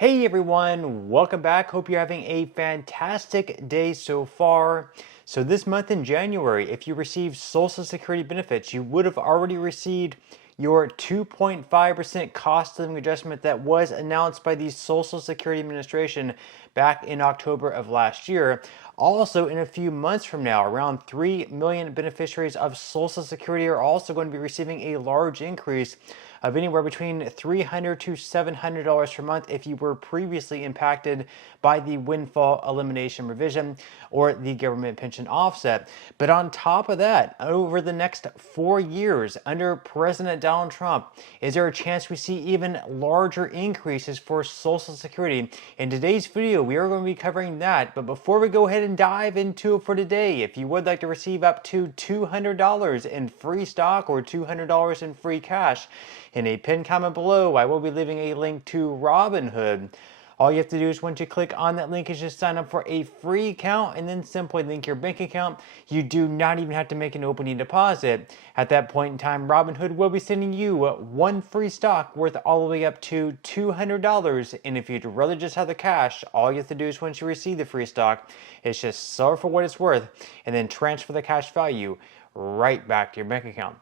Hey everyone, welcome back. Hope you're having a fantastic day so far. So this month in January, if you received Social Security benefits, you would have already received your 2.5% cost of living adjustment that was announced by the Social Security Administration back in October of last year. Also, in a few months from now, around 3 million beneficiaries of Social Security are also going to be receiving a large increase of anywhere between $300 to $700 per month if you were previously impacted by the windfall elimination revision or the government pension offset. But on top of that, over the next 4 years under President Donald Trump, is there a chance we see even larger increases for Social Security? In today's video, we are going to be covering that. But before we go ahead and dive into it for today, if you would like to receive up to $200 in free stock or $200 in free cash, in a pinned comment below, I will be leaving a link to Robinhood. All you have to do is once you click on that link is just sign up for a free account and then simply link your bank account. You do not even have to make an opening deposit. At that point in time, Robinhood will be sending you one free stock worth all the way up to $200. And if you'd rather just have the cash, all you have to do is once you receive the free stock, is just sell it for what it's worth and then transfer the cash value right back to your bank account.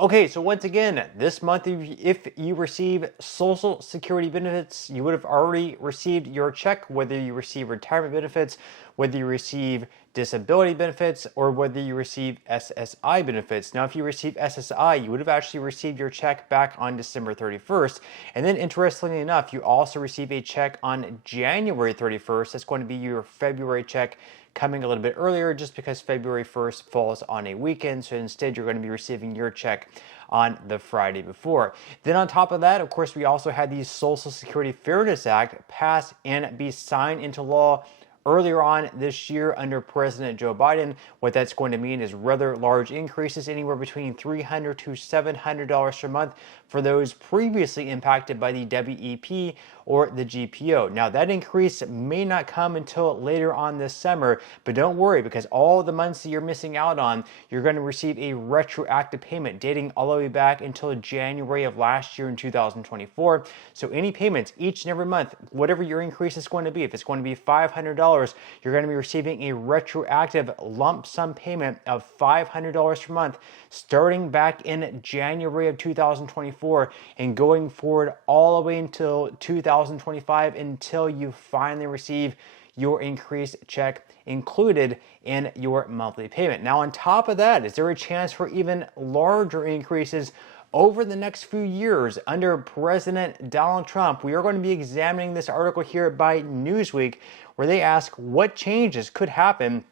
Okay, so once again, this month, if you receive Social Security benefits, you would have already received your check, whether you receive retirement benefits, whether you receive disability benefits, or whether you receive SSI benefits. Now, if you receive SSI, you would have actually received your check back on December 31st. And then, interestingly enough, you also receive a check on January 31st. That's going to be your February check, coming a little bit earlier just because February 1st falls on a weekend. So instead, you're going to be receiving your check on the Friday before. Then on top of that, of course, we also had the Social Security Fairness Act pass and be signed into law earlier on this year under President Joe Biden. What that's going to mean is rather large increases, anywhere between $300 to $700 per month for those previously impacted by the WEP or the GPO. Now, that increase may not come until later on this summer, but don't worry, because all the months that you're missing out on, you're going to receive a retroactive payment dating all the way back until January of last year in 2024. So any payments each and every month, whatever your increase is going to be, if it's going to be $500, you're going to be receiving a retroactive lump sum payment of $500 per month starting back in January of 2024 and going forward all the way until 2025 until you finally receive your increased check included in your monthly payment. Now, on top of that, is there a chance for even larger increases over the next few years under President Donald Trump? We are going to be examining this article here by Newsweek, where they ask what changes could happen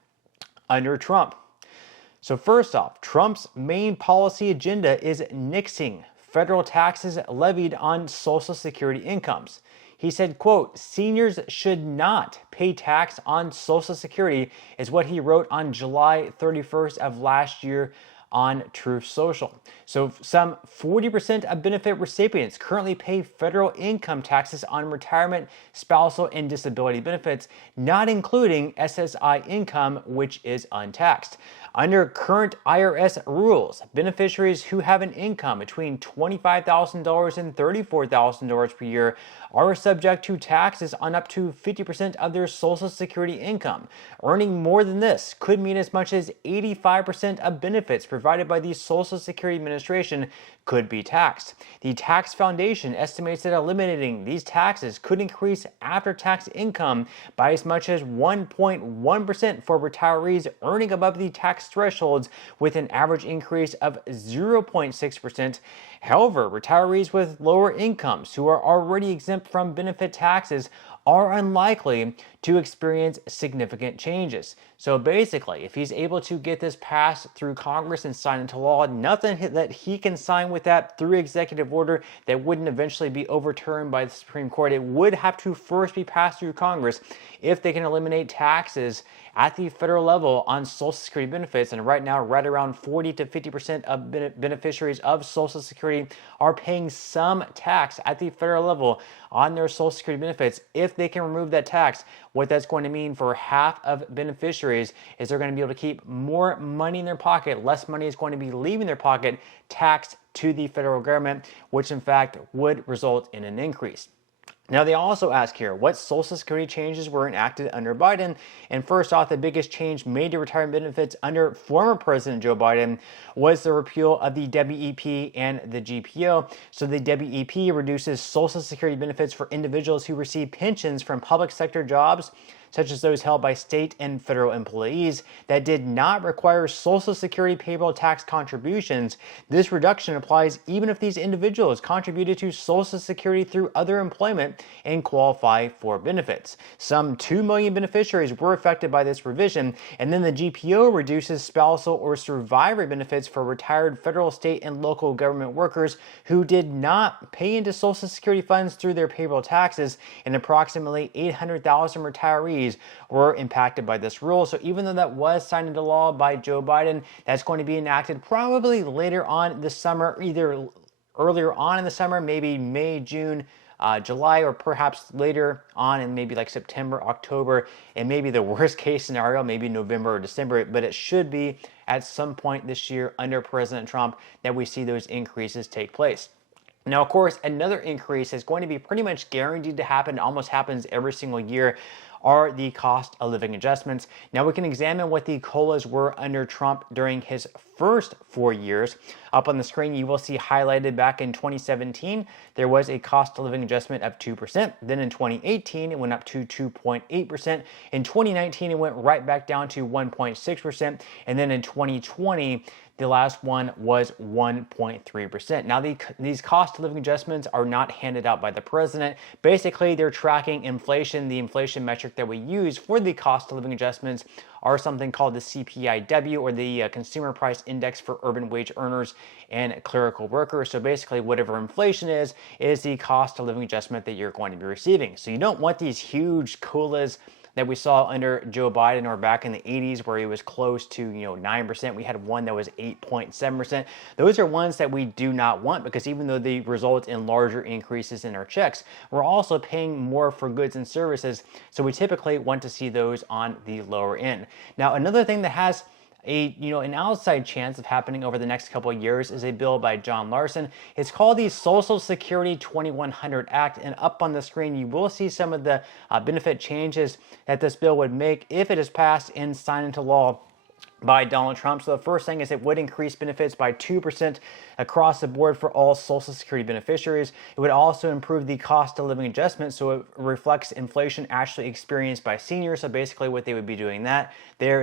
under Trump. So first off, Trump's main policy agenda is nixing federal taxes levied on Social Security incomes. He said, quote, "Seniors should not pay tax on Social Security," is what he wrote on July 31st of last year on Truth Social. So some 40% of benefit recipients currently pay federal income taxes on retirement, spousal, and disability benefits, not including SSI income, which is untaxed. Under current IRS rules, beneficiaries who have an income between $25,000 and $34,000 per year are subject to taxes on up to 50% of their Social Security income. Earning more than this could mean as much as 85% of benefits provided by the Social Security Administration could be taxed. The Tax Foundation estimates that eliminating these taxes could increase after-tax income by as much as 1.1% for retirees earning above the tax thresholds, with an average increase of 0.6%. However, retirees with lower incomes who are already exempt from benefit taxes are unlikely to experience significant changes. So basically, if he's able to get this passed through Congress and signed into law, nothing that he can sign with that through executive order that wouldn't eventually be overturned by the Supreme Court. It would have to first be passed through Congress if they can eliminate taxes at the federal level on Social Security benefits. And right now, right around 40 to 50% of beneficiaries of Social Security are paying some tax at the federal level on their Social Security benefits. If they can remove that tax, what that's going to mean for half of beneficiaries is they're going to be able to keep more money in their pocket. Less money is going to be leaving their pocket taxed to the federal government, which in fact would result in an increase. Now, they also ask here, what Social Security changes were enacted under Biden? And first off, the biggest change made to retirement benefits under former President Joe Biden was the repeal of the WEP and the GPO. So the WEP reduces Social Security benefits for individuals who receive pensions from public sector jobs, such as those held by state and federal employees, that did not require Social Security payroll tax contributions. This reduction applies even if these individuals contributed to Social Security through other employment and qualify for benefits. Some 2 million beneficiaries were affected by this revision, and then the GPO reduces spousal or survivor benefits for retired federal, state, and local government workers who did not pay into Social Security funds through their payroll taxes, and approximately 800,000 retirees were impacted by this rule. So even though that was signed into law by Joe Biden, that's going to be enacted probably later on this summer, either earlier on in the summer, maybe May, June, July, or perhaps later on in maybe like September, October, and maybe the worst case scenario, maybe November or December. But it should be at some point this year under President Trump that we see those increases take place. Now, of course, another increase is going to be pretty much guaranteed to happen, almost happens every single year, are the cost of living adjustments. Now we can examine what the COLAs were under Trump during his first 4 years. Up on the screen, you will see highlighted back in 2017, there was a cost of living adjustment of 2%. Then in 2018, it went up to 2.8%. In 2019, it went right back down to 1.6%. And then in 2020, the last one was 1.3%. Now, these cost of living adjustments are not handed out by the president. Basically, they're tracking inflation. The inflation metric that we use for the cost of living adjustments are something called the CPIW, or the Consumer Price Index for urban wage earners and clerical workers. So basically, whatever inflation is the cost of living adjustment that you're going to be receiving. So you don't want these huge COLAs that we saw under Joe Biden, or back in the 80s where he was close to 9%. We had one that was 8.7%. Those are ones that we do not want, because even though they result in larger increases in our checks, we're also paying more for goods and services. So we typically want to see those on the lower end. Now, another thing that has an outside chance of happening over the next couple of years is a bill by John Larson. It's called the Social Security 2100 Act, and up on the screen you will see some of the benefit changes that this bill would make if it is passed and signed into law by Donald Trump. So the first thing is it would increase benefits by 2% across the board for all Social Security beneficiaries. It would also improve the cost of living adjustment so it reflects inflation actually experienced by seniors. So basically what they would be doing there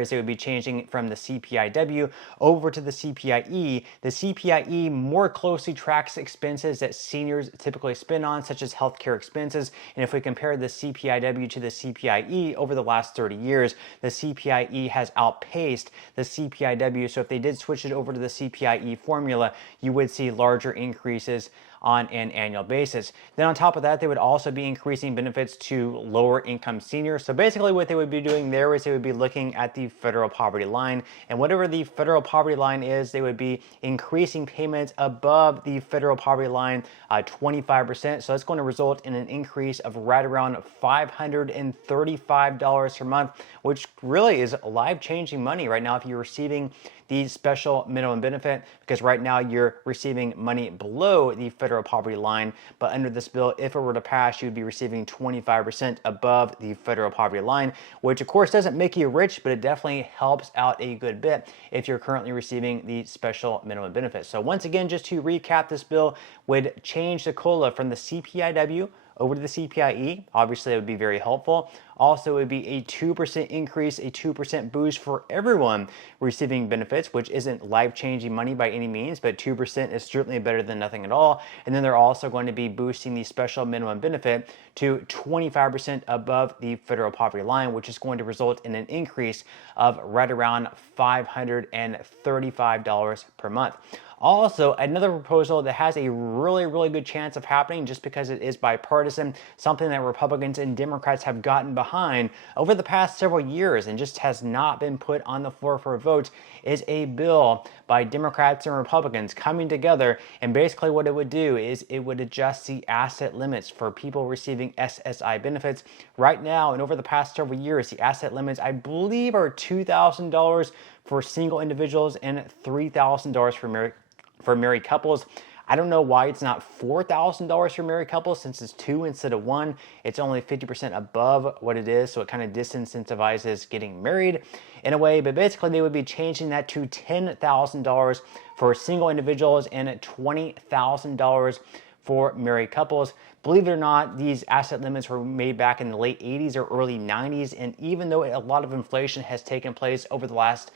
is they would be changing from the CPIW over to the CPIE. The CPIE more closely tracks expenses that seniors typically spend on, such as healthcare expenses. And if we compare the CPIW to the CPIE over the last 30 years, the CPIE has outpaced the CPIW. So if they did switch it over to the CPIE formula, you would see larger increases on an annual basis. Then on top of that, they would also be increasing benefits to lower income seniors. So basically what they would be doing there is they would be looking at the federal poverty line, and whatever the federal poverty line is, they would be increasing payments above the federal poverty line 25%. So that's going to result in an increase of right around $535 per month, which really is life-changing money right now if you're receiving the special minimum benefit, because right now you're receiving money below the federal poverty line. But under this bill, if it were to pass, you'd be receiving 25% above the federal poverty line, which of course doesn't make you rich, but it definitely helps out a good bit if you're currently receiving the special minimum benefit. So once again, just to recap, this bill would change the COLA from the CPIW over to the CPIE. Obviously, it would be very helpful. Also, it would be a 2% increase, a 2% boost for everyone receiving benefits, which isn't life-changing money by any means, but 2% is certainly better than nothing at all. And then they're also going to be boosting the special minimum benefit to 25% above the federal poverty line, which is going to result in an increase of right around $535 per month. Also, another proposal that has a really, really good chance of happening just because it is bipartisan, something that Republicans and Democrats have gotten behind over the past several years and just has not been put on the floor for a vote, is a bill by Democrats and Republicans coming together. And basically what it would do is it would adjust the asset limits for people receiving SSI benefits. Right now, and over the past several years, the asset limits, I believe, are $2,000 for single individuals and $3,000 for married couples. I don't know why it's not $4,000 for married couples since it's 2 instead of 1. It's only 50% above what it is, so it kind of disincentivizes getting married in a way. But basically, they would be changing that to $10,000 for single individuals and $20,000 for married couples. Believe it or not, these asset limits were made back in the late 80s or early 90s, and even though a lot of inflation has taken place over the last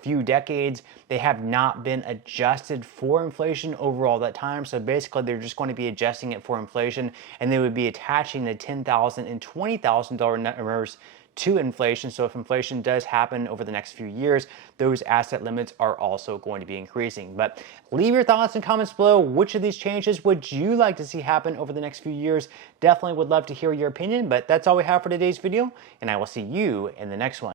few decades, they have not been adjusted for inflation over all that time. So basically, they're just going to be adjusting it for inflation, and they would be attaching the $10,000 and $20,000 net numbers to inflation. So if inflation does happen over the next few years, those asset limits are also going to be increasing. But leave your thoughts and comments below. Which of these changes would you like to see happen over the next few years? Definitely would love to hear your opinion, but that's all we have for today's video, and I will see you in the next one.